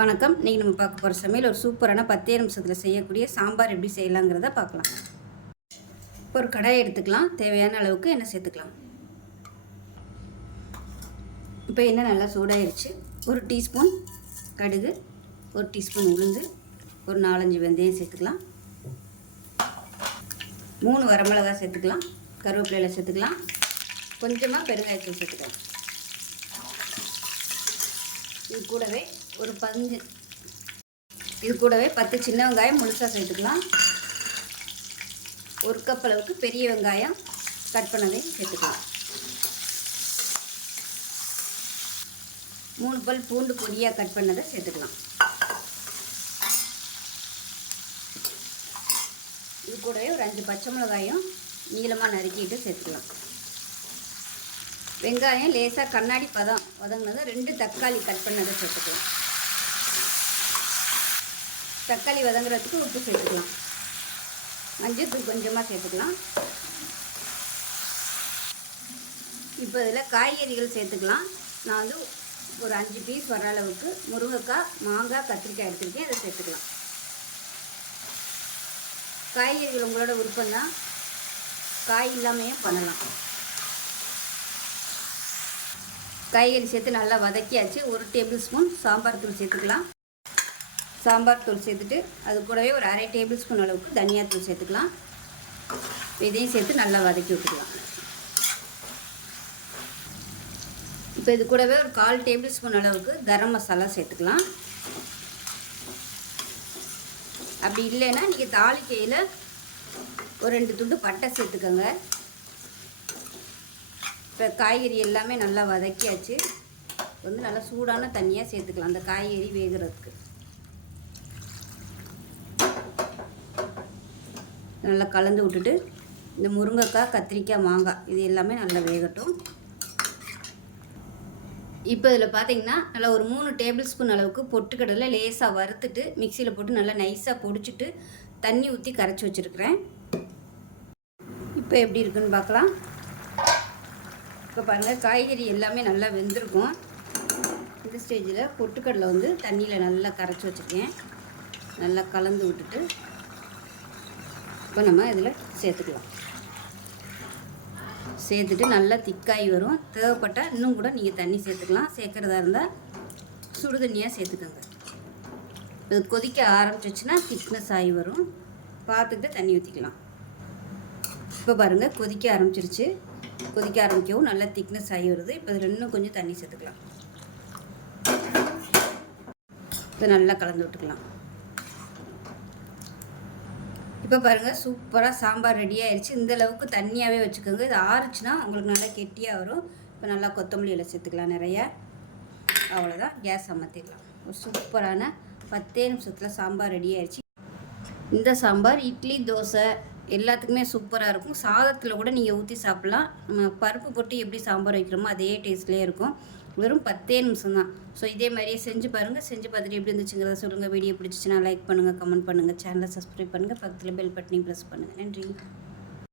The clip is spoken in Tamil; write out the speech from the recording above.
வணக்கம். இன்றைக்கி நம்ம பார்க்க போகிற சமையல் ஒரு சூப்பரான 10 நிமிஷத்தில் செய்யக்கூடிய சாம்பார் எப்படி செய்யலாங்கிறத பார்க்கலாம். ஒரு கடாயை எடுத்துக்கலாம். தேவையான அளவுக்கு எண்ணெய் சேர்த்துக்கலாம். இப்போ எண்ணெய் நல்லா சூடாயிருச்சு. ஒரு டீஸ்பூன் கடுகு, ஒரு டீஸ்பூன் உளுந்து, ஒரு 4-5 வெந்தயம் சேர்த்துக்கலாம். 3 வரமிளகாய் சேர்த்துக்கலாம். கருவேப்பிலையில் சேர்த்துக்கலாம். கொஞ்சமாக பெருங்காயத்தூள் சேர்த்துக்கலாம். இது கூடவே 10 சின்ன வெங்காயம் முழுசாக சேர்த்துக்கலாம். 1 கப் அளவுக்கு பெரிய வெங்காயம் கட் பண்ணதையும் சேர்த்துக்கலாம். 3 பல் பூண்டு பொடியாக கட் பண்ணதை சேர்த்துக்கலாம். இது கூடவே ஒரு 5 பச்சை மிளகாயும் நீளமாக நறுக்கிட்டு சேர்த்துக்கலாம். வெங்காயம் லேசாக கண்ணாடி பதம் வதங்கினதை 2 தக்காளி கட் பண்ணதை சேர்த்துக்கலாம். தக்காளி வதங்குறதுக்கு உப்பு சேர்த்துக்கலாம். மஞ்சள் கொஞ்சமாக சேர்த்துக்கலாம். இப்போ இதில் காய்கறிகள் சேர்த்துக்கலாம். நான் வந்து ஒரு 5 பீஸ் வர அளவுக்கு முருங்கைக்காய், மாங்காய், கத்திரிக்காய் எடுத்துருக்கேன். அதை சேர்த்துக்கலாம். காய்கறிகள் உங்களோட விருப்பம்தான், காய் இல்லாமையும் பண்ணலாம். காய்கறி சேர்த்து நல்லா வதக்கியாச்சு. 1 டேபிள் ஸ்பூன் சாம்பார் தூள் சேர்த்துக்கலாம். சாம்பார் தூள் சேர்த்துட்டு அது கூடவே ஒரு 1/2 டேபிள் ஸ்பூன் அளவுக்கு தனியாத்தூள் சேர்த்துக்கலாம். இதையும் சேர்த்து நல்லா வதக்கி விட்டுக்கலாம். இப்போ இது கூடவே ஒரு 1/4 டேபிள் ஸ்பூன் அளவுக்கு கரம் மசாலா சேர்த்துக்கலாம். அப்படி இல்லைன்னா நீங்கள் தாளிக்கையில் ஒரு 2 துண்டு பட்டை சேர்த்துக்கோங்க. இப்போ காய்கறி எல்லாமே நல்லா வதக்கியாச்சு. வந்து நல்லா சூடான தண்ணியாக சேர்த்துக்கலாம் அந்த காய்கறி வேகிறதுக்கு. நல்லா கலந்து விட்டுட்டு இந்த முருங்கைக்காய், கத்திரிக்காய், மாங்காய் இது எல்லாமே நல்லா வேகட்டும். இப்போ இதில் பார்த்தீங்கன்னா நல்லா ஒரு 3 டேபிள் ஸ்பூன் அளவுக்கு பொட்டுக்கடலை லேசாக வறுத்துட்டு மிக்சியில் போட்டு நல்லா நைஸாக பொடிச்சிட்டு தண்ணி ஊற்றி கரைச்சி வச்சுருக்கிறேன். இப்போ எப்படி இருக்குன்னு பார்க்கலாம். இப்போ பாருங்கள், காய்கறி எல்லாமே நல்லா வெந்திருக்கும். இந்த ஸ்டேஜில் பொட்டுக்கடலை வந்து தண்ணியில் நல்லா கரைச்சி வச்சுருக்கேன். நல்லா கலந்து விட்டுட்டு இப்போ நம்ம இதில் சேர்த்துக்கலாம். சேர்த்துட்டு நல்லா திக்காய் வரும். தேவைப்பட்டால் இன்னும் கூட நீங்கள் தண்ணி சேர்த்துக்கலாம். சேர்க்குறதா இருந்தால் சுடு தண்ணியாக சேர்த்துக்கோங்க. இது கொதிக்க ஆரம்பிச்சிச்சுன்னா திக்னஸ் ஆகி வரும். பார்த்துட்டு தண்ணி ஊற்றிக்கலாம். இப்போ பாருங்கள், கொதிக்க ஆரம்பிக்கவும் நல்லா திக்னஸ் ஆகி வருது. இப்போ இதில் இன்னும் கொஞ்சம் தண்ணி சேர்த்துக்கலாம். இதை நல்லா கலந்து விட்டுக்கலாம். இப்போ பாருங்கள், சூப்பராக சாம்பார் ரெடி ஆயிடுச்சு. இந்த அளவுக்கு தண்ணியாகவே வச்சுக்கோங்க. இது ஆறுச்சுன்னா உங்களுக்கு நல்லா கெட்டியாக வரும். இப்போ நல்லா கொத்தமல்லியில் சேர்த்துக்கலாம் நிறையா. அவ்வளோதான், கேஸ் அமர்த்திடலாம். ஒரு சூப்பரான 10 நிமிஷத்தில் சாம்பார் ரெடி ஆயிடுச்சு. இந்த சாம்பார் இட்லி, தோசை எல்லாத்துக்குமே சூப்பராக இருக்கும். சாதத்தில் கூட நீங்கள் ஊற்றி சாப்பிட்லாம். நம்ம பருப்பு போட்டு எப்படி சாம்பார் வைக்கிறோமோ அதே டேஸ்ட்லேயே இருக்கும். வெறும் 10 நிமிஷம் தான். ஸோ இதே மாதிரியே செஞ்சு பாருங்கள். செஞ்சு பார்த்துட்டு எப்படி இருந்துச்சுங்கிறத சொல்லுங்கள். வீடியோ பிடிச்சிச்சின்னா லைக் பண்ணுங்கள், கமெண்ட் பண்ணுங்கள், சேனலை சப்ஸ்கிரைப் பண்ணுங்கள், பக்கத்தில் பெல் பட்டனையும் ப்ரெஸ் பண்ணுங்கள். நன்றி.